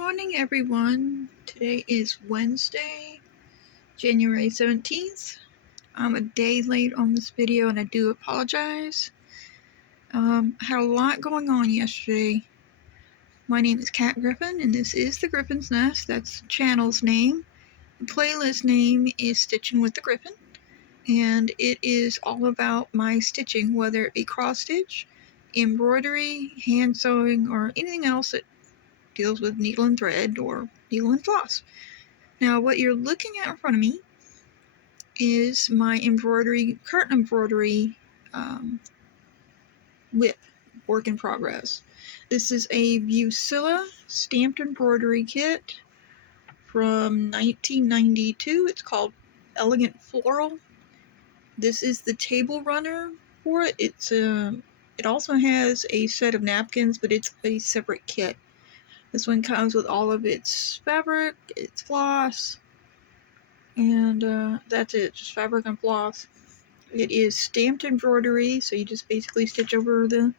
Morning, everyone. Today is Wednesday, January 17th. I'm a day late on this video and I do apologize. Had a lot going on yesterday. My name is Griffin and this is the Griffin's Nest. That's the channel's name. The playlist name is Stitchin with the Griffin, and it is all about my stitching, whether it be cross stitch, embroidery, hand sewing, or anything else that deals with needle and thread or needle and floss. Now what you're looking at in front of me is my current embroidery whip, work in progress. This is a Bucilla stamped embroidery kit from 1992. It's called Elegant Floral. This is the table runner for it. It also has a set of napkins, but it's a separate kit. This one comes with all of its fabric, its floss, and that's it, just fabric and floss. It is stamped embroidery, so you just basically stitch over the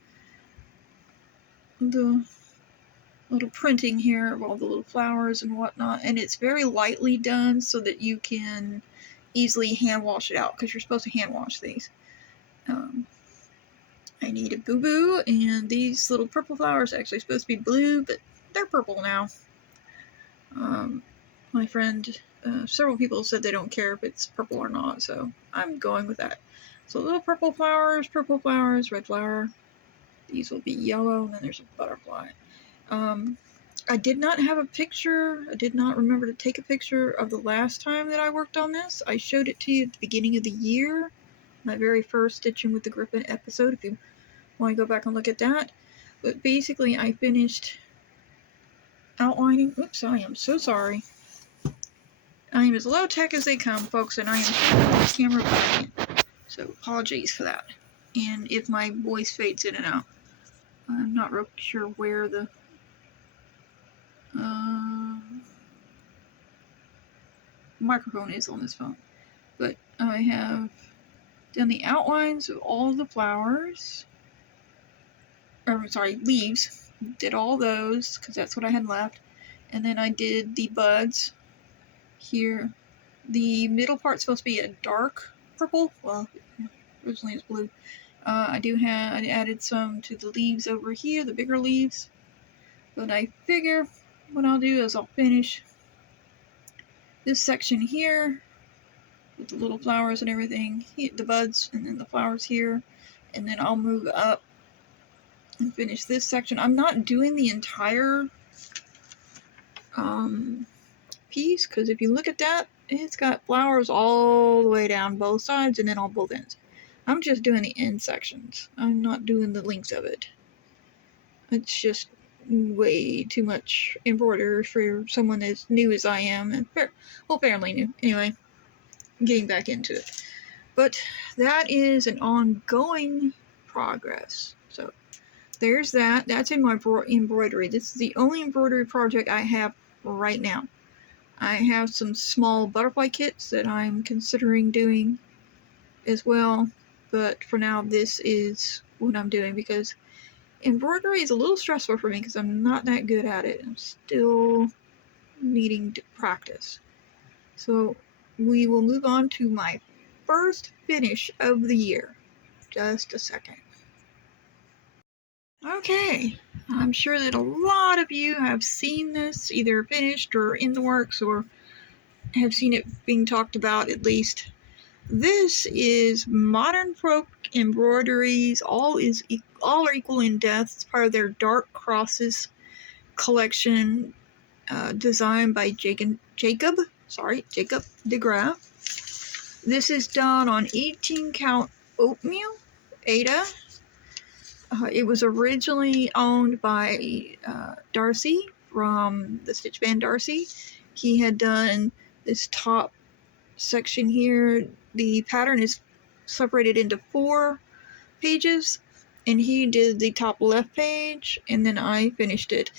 little printing here of all the little flowers and whatnot, and it's very lightly done so that you can easily hand wash it out, because you're supposed to hand wash these. I need a boo-boo, and these little purple flowers are actually supposed to be blue, but they're purple now. My friend, several people said they don't care if it's purple or not, so I'm going with that. So little purple flowers, red flower. These will be yellow, and then there's a butterfly. I did not have a picture. I did not remember to take a picture of the last time that I worked on this. I showed it to you at the beginning of the year, my very first Stitching with the Griffin episode, if you want to go back and look at that. But basically, I finished outlining. Oops, I am so sorry. I am as low tech as they come, folks, and I am camera behind. So apologies for that. And if my voice fades in and out, I'm not real sure where the microphone is on this phone. But I have done the outlines of all the flowers. Leaves. Did all those, because that's what I had left. And then I did the buds here. The middle part's supposed to be a dark purple. Well, originally it's blue. I added some to the leaves over here, the bigger leaves. But I figure what I'll do is I'll finish this section here with the little flowers and everything, the buds, and then the flowers here. And then I'll move up and finish this section. I'm not doing the entire piece, because if you look at that, it's got flowers all the way down both sides and then on both ends. I'm just doing the end sections. I'm not doing the lengths of it. It's just way too much embroidery for someone as new as I am, and fairly new. Anyway, getting back into it. But that is an ongoing progress. So there's that. That's in my embroidery. This is the only embroidery project I have right now. I have some small butterfly kits that I'm considering doing as well, but for now this is what I'm doing, because embroidery is a little stressful for me because I'm not that good at it. I'm still needing to practice. So we will move on to my first finish of the year. Just a second. Okay, I'm sure that a lot of you have seen this, either finished or in the works, or have seen it being talked about at least. This is Modern Folk Embroideries. All are equal in depth. It's part of their Dark Crosses collection, designed by Jacob DeGraff. This is done on 18 count oatmeal, Ada. It was originally owned by Darcy from the Stitch Band Darcy. He had done this top section here. The pattern is separated into 4 pages, and he did the top left page, and then I finished it.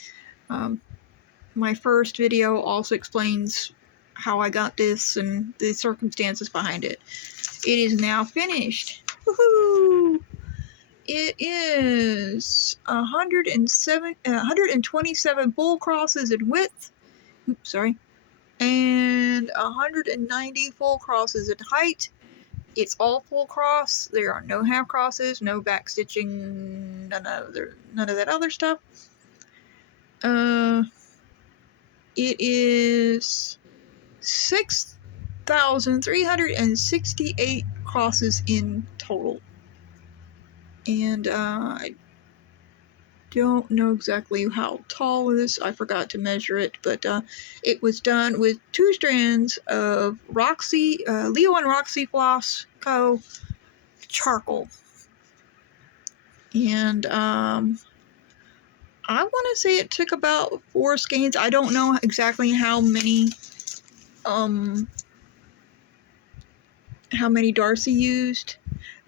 My first video also explains how I got this and the circumstances behind it. It is now finished. Woohoo! It is 127 full crosses in width. Oops, sorry. And 190 full crosses in height. It's all full cross. There are no half crosses, no back stitching, none of that other stuff. It is 6,368 crosses in total. And I don't know exactly how tall it is. I forgot to measure it, but it was done with 2 strands of Leo and Roxy Floss Co. charcoal. And I want to say it took about 4 skeins. I don't know exactly how many Darcy used,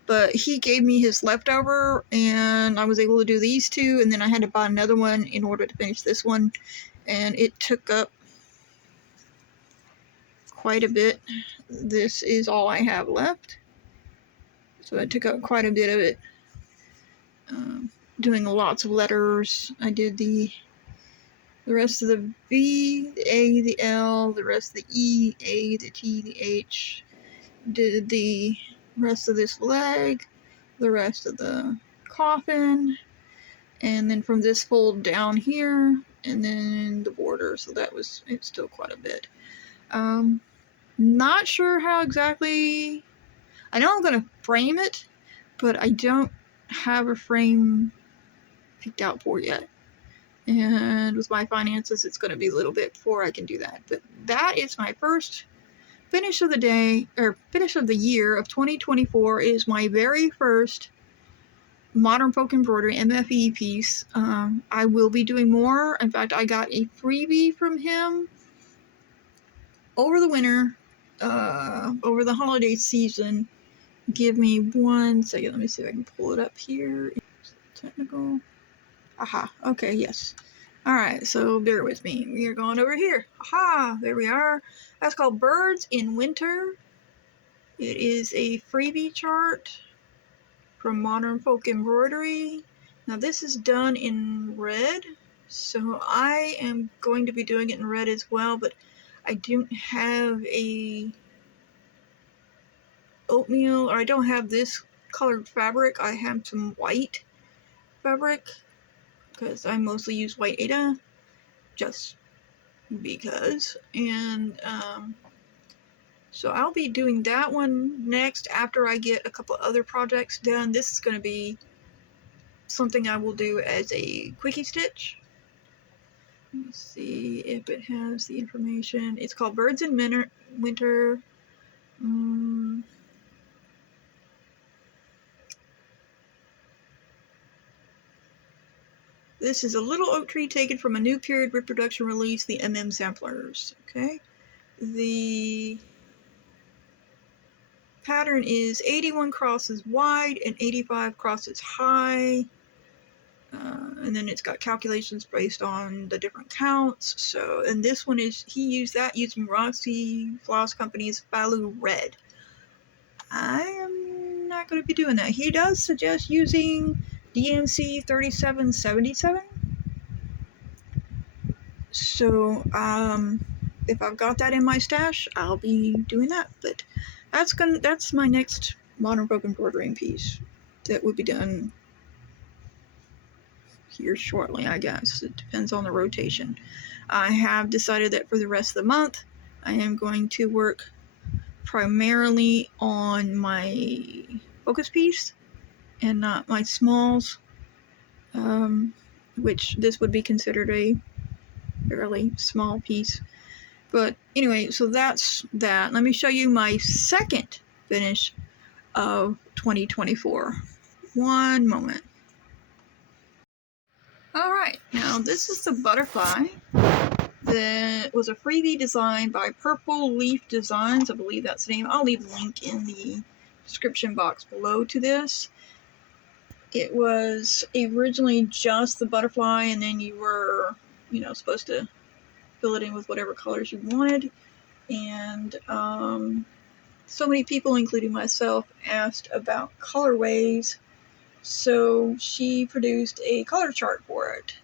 but he gave me his leftover, and I was able to do these 2, and then I had to buy another one in order to finish this one, and it took up quite a bit. This is all I have left, so it took up quite a bit of it. Doing lots of letters. I did the rest of the V, the A, the L, the rest of the E, A, the T, the H. Did the rest of this leg, the rest of the coffin, and then from this fold down here, and then the border. So it's still quite a bit. Not sure how exactly. I know I'm gonna frame it, but I don't have a frame picked out for yet. And with my finances, it's gonna be a little bit before I can do that. But that is my first finish of the day, or finish of the year of 2024. Is my very first Modern Folk Embroidery MFE piece. I will be doing more. In fact, I got a freebie from him over the winter, over the holiday season. Give me 1 second. Let me see if I can pull it up here. Technical. Aha. Okay, yes. Alright, so bear with me. We are going over here. Aha! There we are. That's called Birds in Winter. It is a freebie chart from Modern Folk Embroidery. Now this is done in red, so I am going to be doing it in red as well, but I don't have a oatmeal, or I don't have this colored fabric. I have some white fabric, because I mostly use white Aida, just because. And so I'll be doing that one next after I get a couple other projects done. This is going to be something I will do as a quickie stitch. Let's see if it has the information. It's called Birds in Winter. This is a little oak tree taken from a new period reproduction release, the MM Samplers. Okay. The pattern is 81 crosses wide and 85 crosses high. And then it's got calculations based on the different counts. So, and this one is, he used that using Roxy Floss Company's Balu Red. I am not going to be doing that. He does suggest using DNC 3777. So, if I've got that in my stash, I'll be doing that. But that's my next Modern Folk Embroidering piece that will be done here shortly, I guess. It depends on the rotation. I have decided that for the rest of the month, I am going to work primarily on my focus piece and not my smalls, which this would be considered a fairly small piece. But anyway, so that's that. Let me show you my second finish of 2024. One moment. Alright, now this is the butterfly that was a freebie design by Purple Leaf Designs. I believe that's the name. I'll leave the link in the description box below to this. It was originally just the butterfly, and then you were, supposed to fill it in with whatever colors you wanted. And so many people, including myself, asked about colorways. So she produced a color chart for it.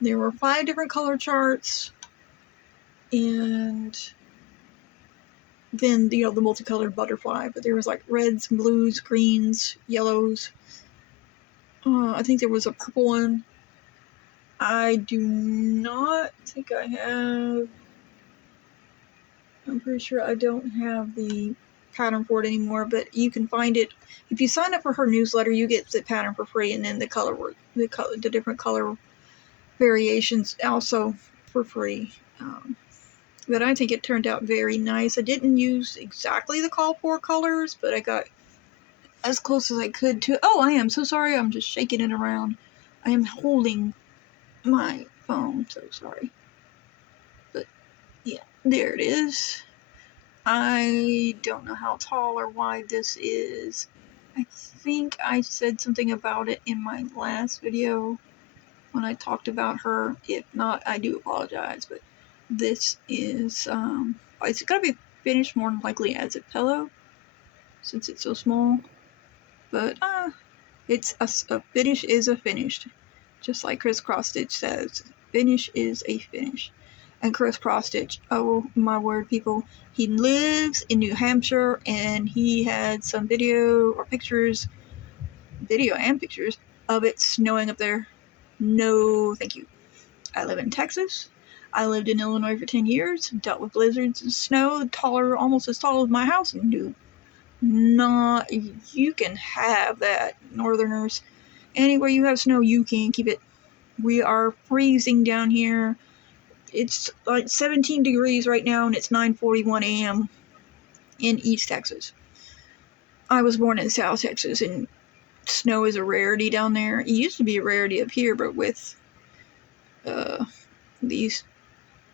There were 5 different color charts, and then, you know, the multicolored butterfly, but there was like reds, blues, greens, yellows. I think there was a purple one. I do not think I have. I'm pretty sure I don't have the pattern for it anymore, but you can find it. If you sign up for her newsletter, you get the pattern for free, and then the different color variations also for free. But I think it turned out very nice. I didn't use exactly the call for colors, but I got as close as I could to. Oh, I am so sorry. I'm just shaking it around. I am holding my phone. So sorry. But yeah, there it is. I don't know how tall or wide this is. I think I said something about it in my last video when I talked about her. If not, I do apologize, but this is, it's gonna be finished more than likely as a pillow, since it's so small, but, it's a finish is a finish, just like Chris Cross Stitch says, finish is a finish. And Chris Cross Stitch, oh my word, people, he lives in New Hampshire, and he had some video and pictures of it snowing up there. No, thank you. I live in Texas. I lived in Illinois for 10 years, dealt with blizzards and snow almost as tall as my house, and you can have that, Northerners. Anywhere you have snow, you can keep it. We are freezing down here. It's like 17 degrees right now, and it's 9:41 a.m. in East Texas. I was born in South Texas, and snow is a rarity down there. It used to be a rarity up here, but with these,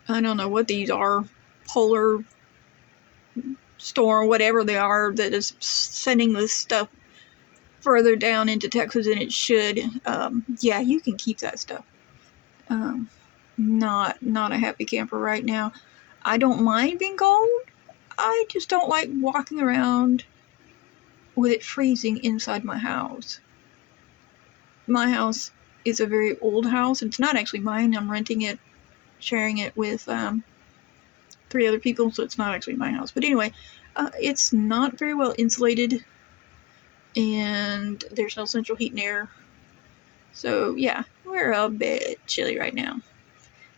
I don't know what these are, polar storm, whatever they are, that is sending this stuff further down into Texas than it should. Yeah, you can keep that stuff. Not a happy camper right now. I don't mind being cold. I just don't like walking around with it freezing inside my house. My house is a very old house. It's not actually mine. I'm renting it, sharing it with 3 other people, so it's not actually my house. But anyway, it's not very well insulated, and there's no central heat and air. So yeah, we're a bit chilly right now.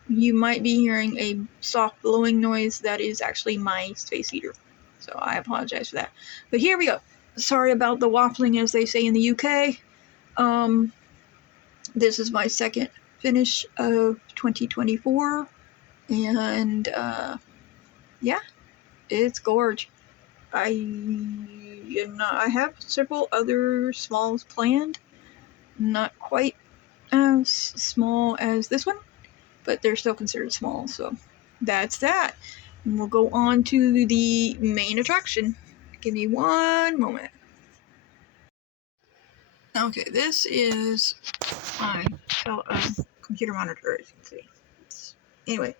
You might be hearing a soft blowing noise. That is actually my space heater. So I apologize for that. But here we go. Sorry about the waffling, as they say in the UK. This is my second finish of 2024. And yeah, it's gorge. I have several other smalls planned. Not quite as small as this one, but they're still considered small, so that's that. And we'll go on to the main attraction. Give me one moment. Okay, this is my computer monitor, as you can see. Anyway,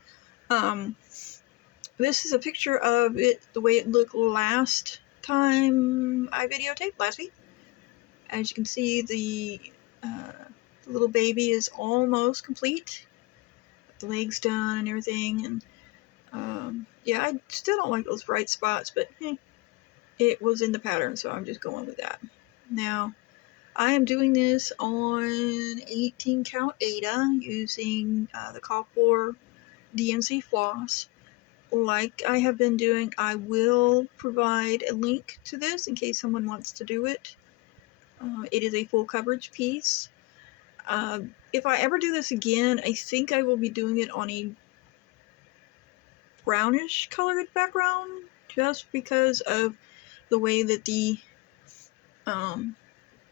this is a picture of it the way it looked last time I videotaped, last week. As you can see, the little baby is almost complete. The legs done and everything, and yeah, I still don't like those bright spots, but it was in the pattern, so I'm just going with that. Now, I am doing this on 18 count Ada using the Call4 DNC floss. Like I have been doing, I will provide a link to this in case someone wants to do it. It is a full coverage piece. If I ever do this again, I think I will be doing it on a brownish colored background, just because of the way that the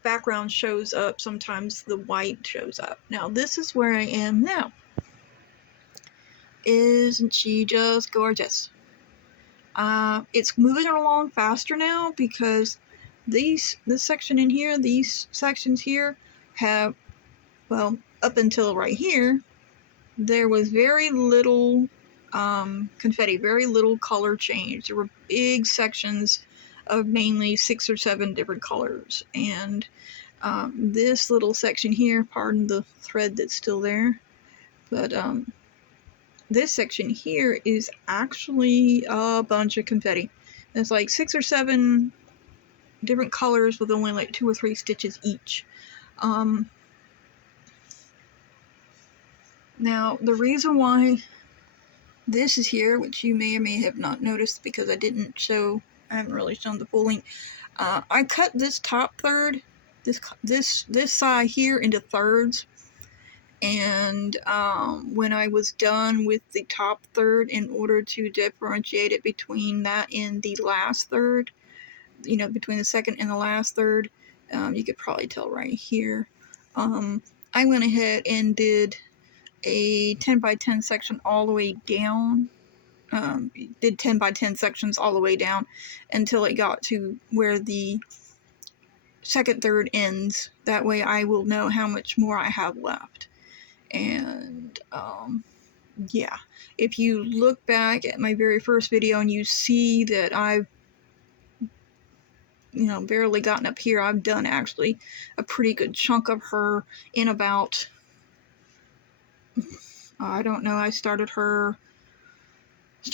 background shows up. Sometimes the white shows up. Now, this is where I am now. Isn't she just gorgeous? It's moving along faster now because this section in here, these sections here have, well, up until right here, there was very little confetti, very little color change. There were big sections of mainly 6 or 7 different colors, and This little section here, pardon the thread that's still there, but this section here is actually a bunch of confetti. It's like 6 or 7 different colors with only like 2 or 3 stitches each. Now, the reason why this is here, which you may or may have not noticed because I haven't really shown the full length. I cut this top third, this side here into thirds, and when I was done with the top third, in order to differentiate it between that and the last third, you know, between the second and the last third, you could probably tell right here, I went ahead and did a 10 by 10 section all the way down. Did 10 by 10 sections all the way down until it got to where the second third ends. That way I will know how much more I have left. And yeah, if you look back at my very first video and you see that I've barely gotten up here, I've done actually a pretty good chunk of her in about, I don't know, I started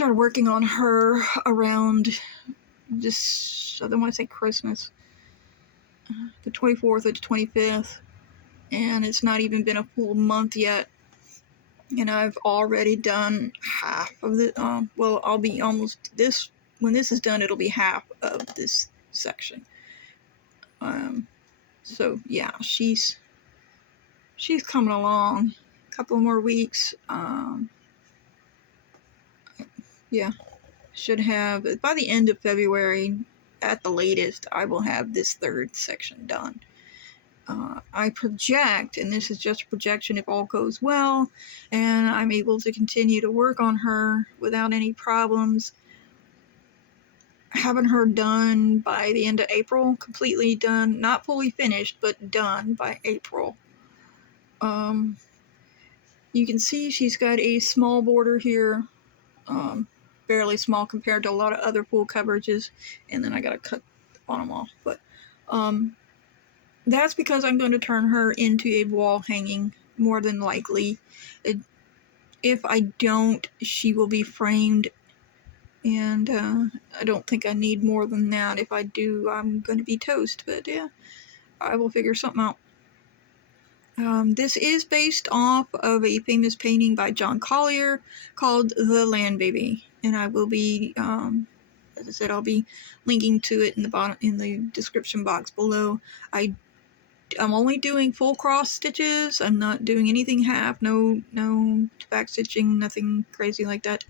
working on her around this, I don't want to say Christmas, the 24th or the 25th, and it's not even been a full month yet, and I've already done half of the, well, I'll be almost, when this is done, it'll be half of this section. So yeah, she's coming along. A couple more weeks, yeah, should have, by the end of February, at the latest, I will have this third section done. I project, and this is just a projection if all goes well, and I'm able to continue to work on her without any problems, having her done by the end of April, completely done, not fully finished, but done by April. You can see she's got a small border here, fairly small compared to a lot of other full coverages, and then I gotta cut the bottom off, but that's because I'm going to turn her into a wall hanging, more than likely. If I don't, she will be framed, and I don't think I need more than that. If I do, I'm going to be toast, but yeah, I will figure something out. This is based off of a famous painting by John Collier called The Land Baby, and I will be, as I said, I'll be linking to it in the description box below. I'm only doing full cross stitches. I'm not doing anything half, no back stitching, nothing crazy like that.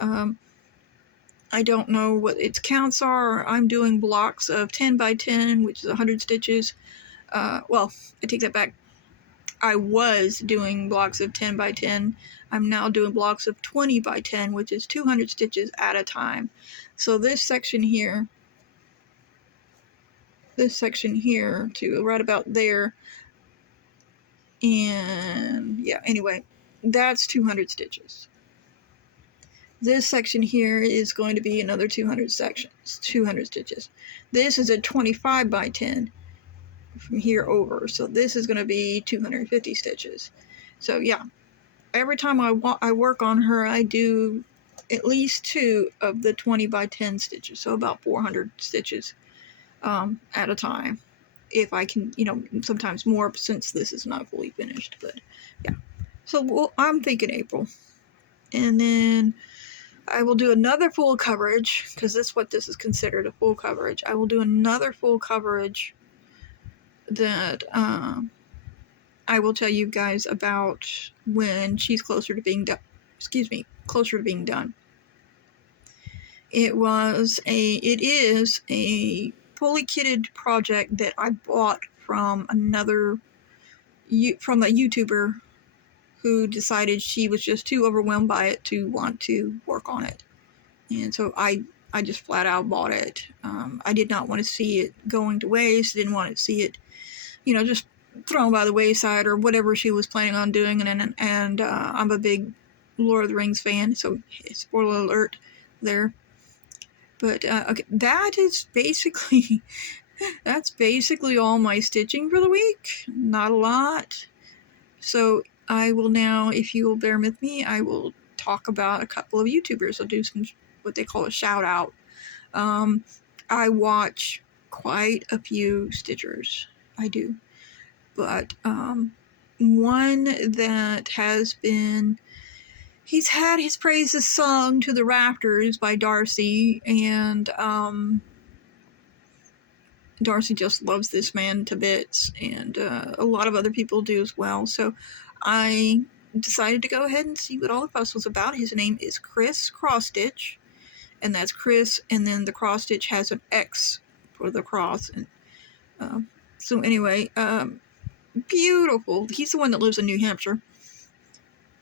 I don't know what its counts are. I'm doing blocks of 10 by 10, which is 100 stitches. Well, I take that back. I was doing blocks of 10 by 10. I'm now doing blocks of 20 by 10, which is 200 stitches at a time. So this section here to right about there, and yeah, anyway, that's 200 stitches. This section here is going to be another 200 stitches. This is a 25 by 10 from here over, so this is going to be 250 stitches. So yeah, every time I work on her, I do at least 2 of the 20 by 10 stitches, so about 400 stitches at a time, if I can, sometimes more since this is not fully finished, but yeah. So I'm thinking April, and then I will do another full coverage, because that's what this is considered, a full coverage. I will do another full coverage that I will tell you guys about when she's closer to being done. Closer to being done. It is a fully kitted project that I bought from a YouTuber who decided she was just too overwhelmed by it to want to work on it. And so I just flat out bought it. I did not want to see it going to waste. Didn't want to see it, just thrown by the wayside or whatever she was planning on doing. And I'm a big Lord of the Rings fan, so spoiler alert there. But okay, that is basically that's basically all my stitching for the week. Not a lot. So I will now, if you will bear with me, I will talk about a couple of YouTubers. I'll do some what they call a shout out. I watch quite a few stitchers. I do. But one that has been, he's had his praises sung to the rafters by Darcy, and Darcy just loves this man to bits, and a lot of other people do as well. So I decided to go ahead and see what all the fuss was about. His name is Chris Cross-Stitch, and that's Chris, and then the cross-stitch has an X for the cross. And so anyway, beautiful. He's the one that lives in New Hampshire.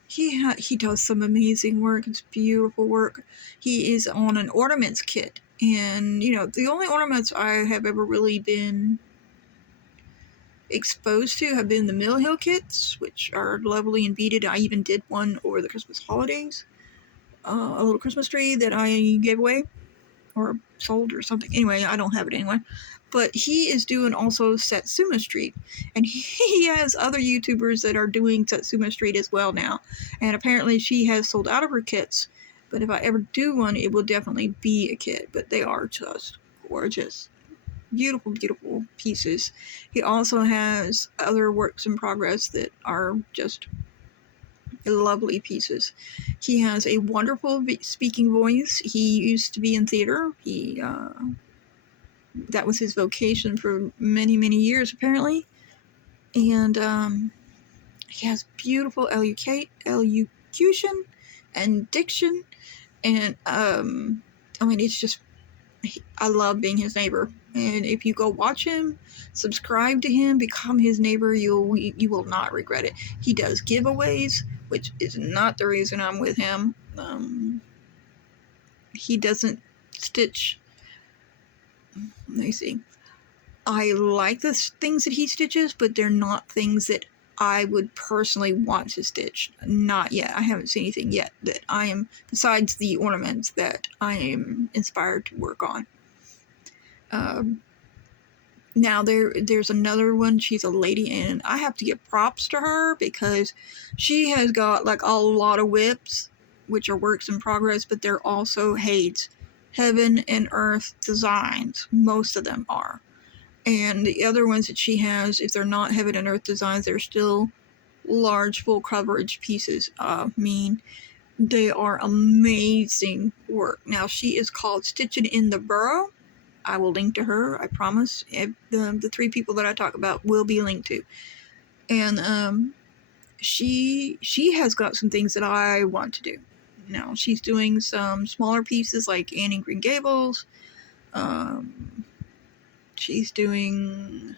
He does some amazing work. It's beautiful work. He is on an ornaments kit, and you know, the only ornaments I have ever really been exposed to have been the Mill Hill kits, which are lovely and beaded. I even did one over the Christmas holidays, a little Christmas tree that I gave away or sold or something. Anyway, I don't have it anyway. But he is doing also Satsuma Street, and he has other YouTubers that are doing Satsuma Street as well now, and apparently she has sold out of her kits, but if I ever do one, it will definitely be a kit. But they are just gorgeous, beautiful, beautiful pieces. He also has other works in progress that are just lovely pieces. He has a wonderful speaking voice. He used to be in theater. That was his vocation for many, many years, apparently. And he has beautiful elocution and diction. And, I mean, it's just, I love being his neighbor. And if you go watch him, subscribe to him, become his neighbor, you will not regret it. He does giveaways, which is not the reason I'm with him. He doesn't stitch. Let me see. I like the things that he stitches, but they're not things that I would personally want to stitch. Not yet. I haven't seen anything yet that I am, besides the ornaments, that I am inspired to work on. Now there's another one. She's a lady, and I have to give props to her because she has got like a lot of whips, which are works in progress, but they're also Heids, Heaven and Earth designs. Most of them are. And the other ones that she has, if they're not Heaven and Earth designs, they're still large full coverage pieces. They are amazing work. Now she is called Stitchin in the Burrow. I will link to her, I promise. The three people that I talk about will be linked to. And she has got some things that I want to do. Now she's doing some smaller pieces like Anne in Green Gables. She's doing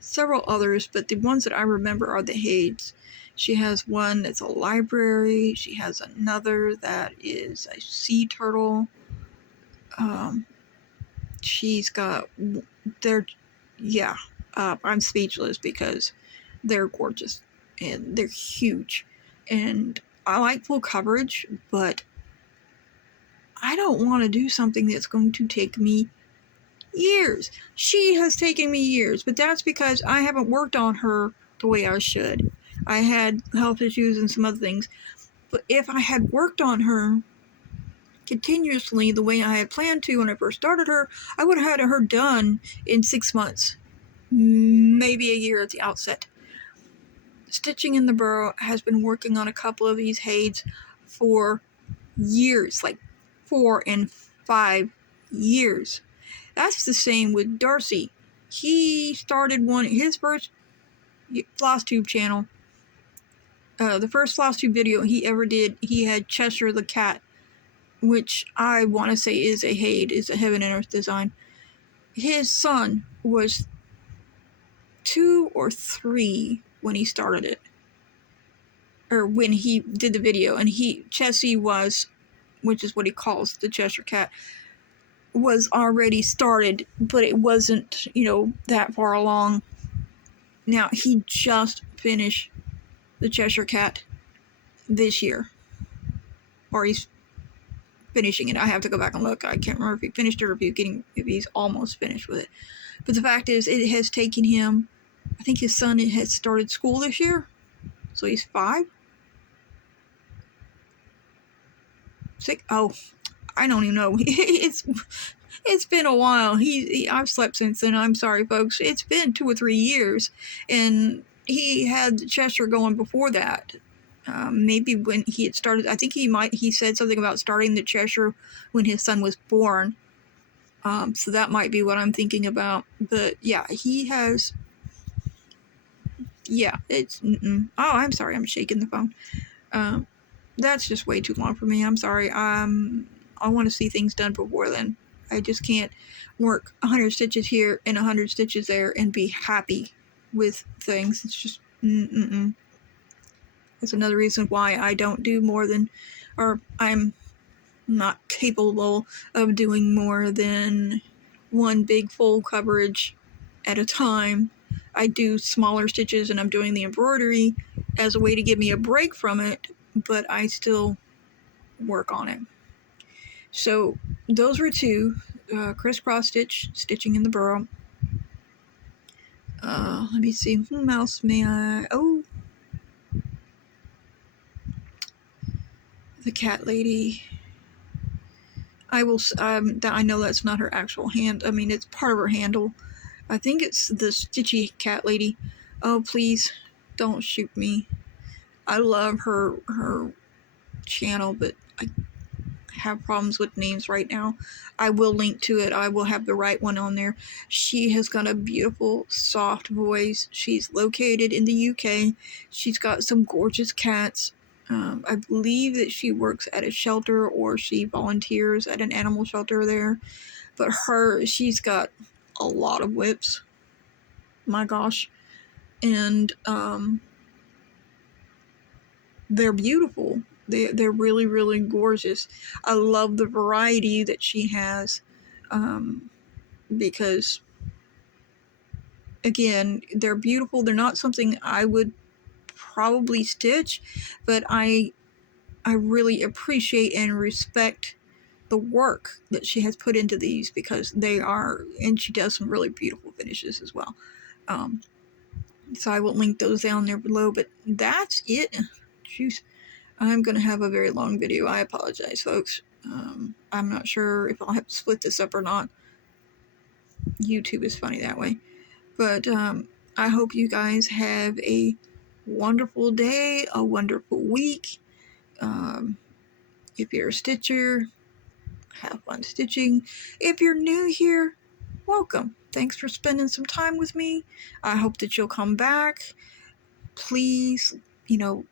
several others, but the ones that I remember are the Heids. She has one that's a library. She has another that is a sea turtle. She's got, I'm speechless because they're gorgeous and they're huge. And I like full coverage, but I don't want to do something that's going to take me years. She has taken me years, but that's because I haven't worked on her the way I should. I had health issues and some other things. But if I had worked on her continuously the way I had planned to when I first started her, I would have had her done in 6 months, maybe a year at the outset. Stitching in the Burrow has been working on a couple of these Heids for years, like 4 and 5 years. That's the same with Darcy. He started his first FlossTube channel. The first FlossTube video he ever did, he had Cheshire the cat, which I want to say is a Heid, is a Heaven and Earth design. His son was 2 or 3 when he started it, or when he did the video, and Chessie was, which is what he calls the Cheshire cat, was already started, but it wasn't, that far along. Now, he just finished the Cheshire cat this year, or he's finishing it. I have to go back and look. I can't remember if he finished it or if he's almost finished with it. But the fact is, it has taken him, I think his son has started school this year, so he's 5, 6. Oh, I don't even know. It's been a while. I've slept since then. I'm sorry, folks. It's been 2 or 3 years, and he had Cheshire going before that. Maybe when he had started, I think he said something about starting the Cheshire when his son was born. So that might be what I'm thinking about. But yeah, he has. Yeah, it's. Oh, I'm sorry. I'm shaking the phone. That's just way too long for me. I'm sorry. I want to see things done before then. I just can't work 100 stitches here and 100 stitches there and be happy with things. It's just. That's another reason why I don't do more than, or I'm not capable of doing more than one big full coverage at a time. I do smaller stitches and I'm doing the embroidery as a way to give me a break from it, but I still work on it. So those were 2, crisscross stitch, stitching in the burrow. Let me see, whom else may I, the cat lady. I will, I know that's not her actual hand. I mean, it's part of her handle. I think it's the Stitchy cat lady. Oh, please, don't shoot me. I love her channel, but I have problems with names right now. I will link to it. I will have the right one on there. She has got a beautiful, soft voice. She's located in the UK. She's got some gorgeous cats. I believe that she works at a shelter or she volunteers at an animal shelter there. But she's got a lot of whips. My gosh. And they're beautiful. They're really, really gorgeous. I love the variety that she has, because, again, they're beautiful. They're not something I would probably stitch, but I really appreciate and respect the work that she has put into these, because they are, and she does some really beautiful finishes as well. So I will link those down there below, but that's it. Jeez. I'm going to have a very long video. I apologize, folks. I'm not sure if I'll have to split this up or not. YouTube is funny that way. But I hope you guys have a wonderful day, a wonderful week. If you're a stitcher, have fun stitching. If you're new here, welcome. Thanks for spending some time with me. I hope that you'll come back. Please,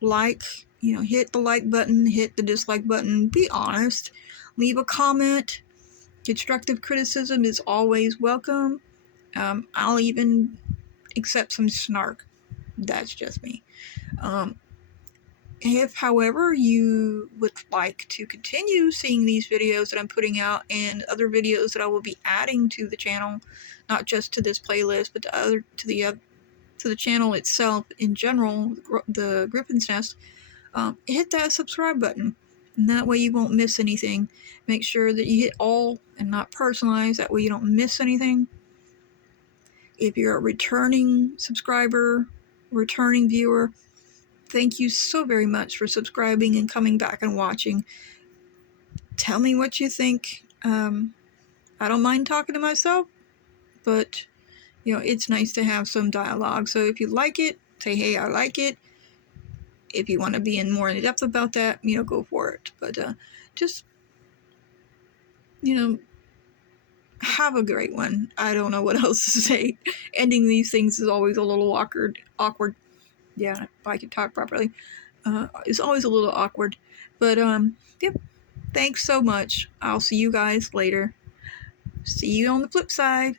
like, hit the like button, hit the dislike button, be honest, leave a comment. Constructive criticism is always welcome. I'll even accept some snark. That's just me. If, however, you would like to continue seeing these videos that I'm putting out and other videos that I will be adding to the channel, not just to this playlist, but to the channel itself in general, the Griffin's Nest, hit that subscribe button, and that way you won't miss anything. Make sure that you hit all and not personalize, that way you don't miss anything. If you're a returning subscriber, returning viewer, thank you so very much for subscribing and coming back and watching. Tell me what you think. I don't mind talking to myself, but it's nice to have some dialogue. So if you like it, say, hey, I like it. If you want to be more in depth about that, go for it. But just, have a great one. I don't know what else to say. Ending these things is always a little awkward. Yeah, if I could talk properly. It's always a little awkward. But, yep. Thanks so much. I'll see you guys later. See you on the flip side.